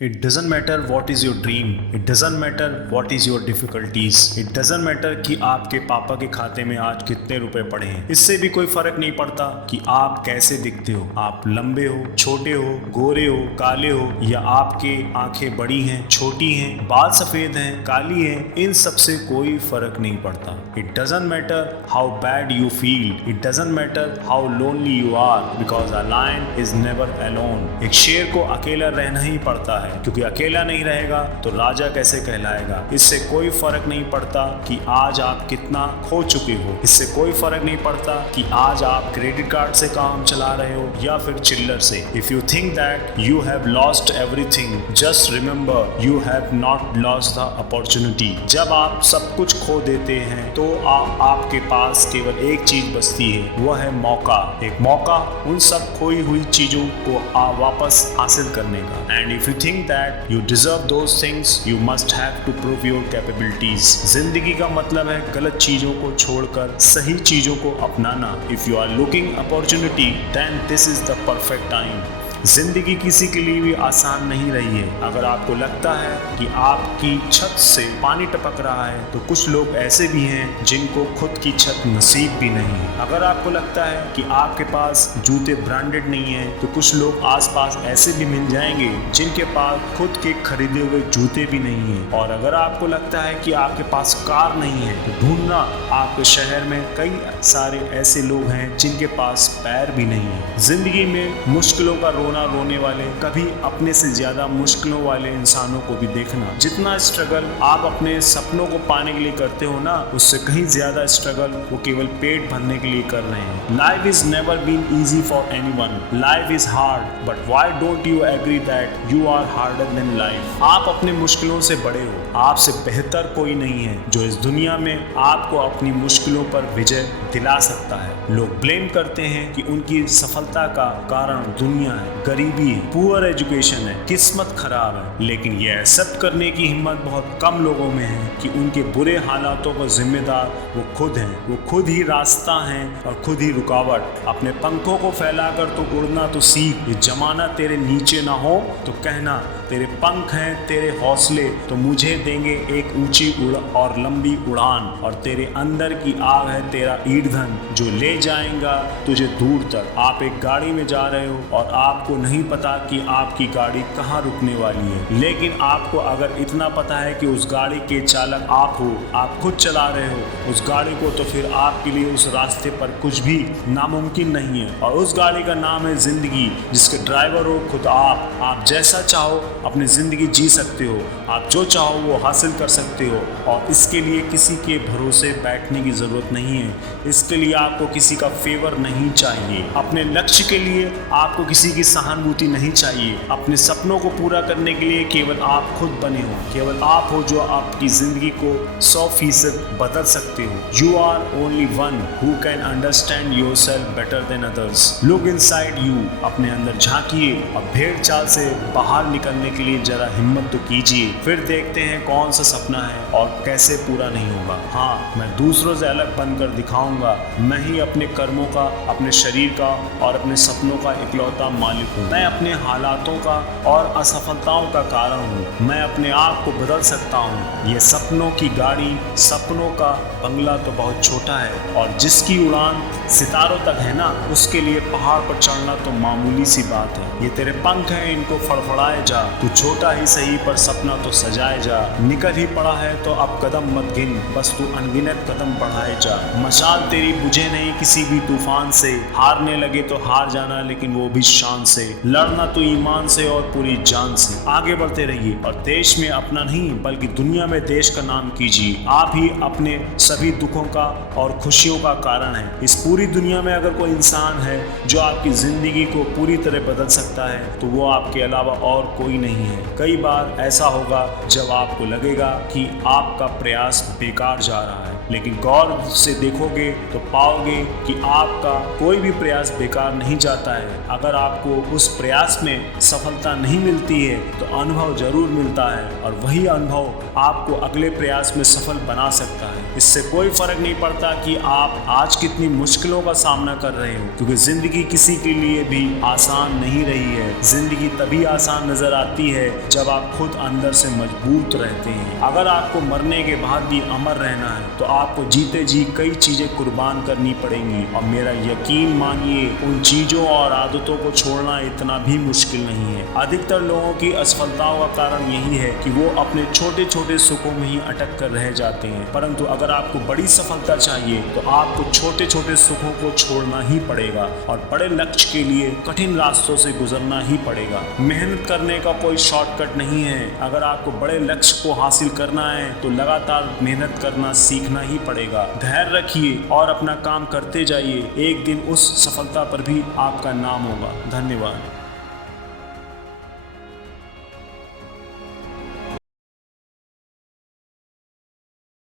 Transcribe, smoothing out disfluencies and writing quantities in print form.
It doesn't matter what is your dream. It doesn't matter what is your difficulties. It doesn't matter कि आपके पापा के खाते में आज कितने रुपए पड़े हैं। इससे भी कोई फर्क नहीं पड़ता कि आप कैसे दिखते हो। आप लंबे हो, छोटे हो, गोरे हो, काले हो, या आपके आंखें बड़ी हैं, छोटी हैं, बाल सफेद हैं, काली हैं, इन सब से कोई फर्क नहीं पड़ता। It doesn't matter how bad you feel. It doesn't matter how lonely you are because a lion is never alone. एक शेर को अकेला रहना ही पड़ता है, क्योंकि अकेला नहीं रहेगा तो राजा कैसे कहलाएगा। इससे कोई फर्क नहीं पड़ता कि आज आप कितना खो चुके हो। इससे कोई फर्क नहीं पड़ता कि आज आप क्रेडिट कार्ड से काम चला रहे हो या फिर चिल्लर से। If you think that you have lost everything, just remember you have not lost the opportunity. जब आप सब कुछ खो देते हैं तो आपके पास केवल एक चीज बचती है, वह है मौका। एक मौका उन सब खोई हुई चीजों को वापस हासिल करने का। And if you think that you deserve those things, you must have to prove your capabilities. जिंदगी का मतलब है गलत चीजों को छोड़कर सही चीजों को अपनाना। If you are looking opportunity, then this is the perfect time. जिंदगी किसी के लिए भी आसान नहीं रही है। अगर आपको लगता है कि आपकी छत से पानी टपक रहा है तो कुछ लोग ऐसे भी हैं जिनको खुद की छत नसीब भी नहीं है। अगर आपको लगता है कि आपके पास जूते ब्रांडेड नहीं है तो कुछ लोग आसपास ऐसे भी मिल जाएंगे जिनके पास खुद के खरीदे हुए जूते भी नहीं है। और अगर आपको लगता है कि आपके पास कार नहीं है तो ढूंढना, आपके शहर में कई सारे ऐसे लोग हैं जिनके पास पैर भी नहीं है। जिंदगी में मुश्किलों का रोने वाले, कभी अपने से ज्यादा मुश्किलों वाले इंसानों को भी देखना। जितना स्ट्रगल आप अपने सपनों को पाने के लिए करते हो ना, उससे कहीं ज्यादा स्ट्रगल वो केवल पेट भरने के लिए कर रहे हैं। Life is never been easy for anyone. Life is hard, but why don't you agree that you are harder than life. आप अपने मुश्किलों से बड़े हो। आपसे बेहतर कोई नहीं है जो इस दुनिया में आपको अपनी मुश्किलों पर विजय दिला सकता है। लोग ब्लेम करते हैं कि उनकी सफलता का कारण दुनिया है, गरीबी है, पुअर एजुकेशन है, किस्मत खराब है। लेकिन ये एक्सेप्ट करने की हिम्मत बहुत कम लोगों में है कि उनके बुरे हालातों का जिम्मेदार वो खुद हैं। वो खुद ही रास्ता हैं और खुद ही रुकावट। अपने पंखों को फैलाकर तो उड़ना तो सीख। ये जमाना तेरे नीचे ना हो तो कहना तेरे पंख हैं, तेरे हौसले तो मुझे देंगे एक ऊंची और लंबी उड़ान। और तेरे अंदर की आग है तेरा ईंधन जो ले जाएगा तुझे दूर तक। आप एक गाड़ी में जा रहे हो और आपको नहीं पता कि आपकी गाड़ी कहाँ रुकने वाली है, लेकिन आपको अगर इतना पता है कि उस गाड़ी के चालक आप हो, आप खुद चला रहे हो उस गाड़ी को, तो फिर आपके लिए उस रास्ते पर कुछ भी नामुमकिन नहीं है। और उस गाड़ी का नाम है जिंदगी, जिसके ड्राइवर हो खुद आप जैसा चाहो अपनी जिंदगी जी सकते हो। आप जो चाहो वो हासिल कर सकते हो और इसके लिए किसी के भरोसे बैठने की जरूरत नहीं है। इसके लिए आपको किसी का फेवर नहीं चाहिए। अपने लक्ष्य के लिए आपको किसी की सहानुभूति नहीं चाहिए। अपने सपनों को पूरा करने के लिए केवल आप खुद बने हो। केवल आप हो जो आपकी जिंदगी को 100% बदल सकते हो। You are only one who can understand yourself better than others. Look inside you. अपने अंदर झांकिए और भेड़ चाल से बाहर निकलने के लिए जरा हिम्मत तो कीजिए। फिर देखते हैं कौन सा सपना है और कैसे पूरा नहीं होगा। हाँ, मैं दूसरों से अलग बनकर दिखाऊंगा। मैं ही अपने कर्मों का, अपने शरीर का और अपने सपनों का इकलौता मालिक हूँ। मैं अपने हालातों का और असफलताओं का कारण हूँ। मैं अपने आप को बदल सकता हूँ। ये सपनों की गाड़ी, सपनों का बंगला तो बहुत छोटा है और जिसकी उड़ान सितारों तक है ना, उसके लिए पहाड़ पर चढ़ना तो मामूली सी बात है। ये तेरे पंख हैं, इनको फड़फड़ाए जा। तू छोटा ही सही पर सपना तो सजाए जा। निकल ही पड़ा है तो अब कदम मत गिन, बस तू अनगिनत कदम बढ़ाए जा। मशाल तेरी बुझे नहीं किसी भी तूफान से। हारने लगे तो हार जाना, लेकिन वो भी शान से। लड़ना तो ईमान से और पूरी जान से। आगे बढ़ते रहिए और देश में अपना नहीं बल्कि दुनिया में देश का नाम कीजिए। आप ही अपने सभी दुखों का और खुशियों का कारण है। इस पूरी दुनिया में अगर कोई इंसान है जो आपकी जिंदगी को पूरी तरह बदल सकता है तो वो आपके अलावा और कोई नहीं है। कई बार ऐसा होगा जब आपको लगेगा कि आपका प्रयास बेकार जा रहा है, लेकिन गौर से देखोगे तो पाओगे कि आपका कोई भी प्रयास बेकार नहीं जाता है। अगर आपको उस प्रयास में सफलता नहीं मिलती है तो अनुभव जरूर मिलता है और वही अनुभव आपको अगले प्रयास में सफल बना सकता है। इससे कोई फर्क नहीं पड़ता कि आप आज कितनी मुश्किलों का सामना कर रहे हो, क्योंकि जिंदगी किसी के लिए भी आसान नहीं रही है। जिंदगी तभी आसान नजर आती है जब आप खुद अंदर से मजबूत रहते हैं। अगर आपको मरने के बाद भी अमर रहना है तो आपको जीते जी कई चीजें कुर्बान करनी पड़ेंगी, और मेरा यकीन मानिए उन चीजों और आदतों को छोड़ना इतना भी मुश्किल नहीं है। अधिकतर लोगों की असफलताओं का कारण यही है कि वो अपने छोटे छोटे सुखों में ही अटक कर रह जाते हैं। परंतु अगर आपको बड़ी सफलता चाहिए तो आपको छोटे छोटे सुखों को छोड़ना ही पड़ेगा और बड़े लक्ष्य के लिए कठिन रास्तों से गुजरना ही पड़ेगा। मेहनत करने का कोई शॉर्टकट नहीं है। अगर आपको बड़े लक्ष्य को हासिल करना है तो लगातार मेहनत करना सीखना ही पड़ेगा। धैर्य रखिए और अपना काम करते जाइए। एक दिन उस सफलता पर भी आपका नाम होगा। धन्यवाद।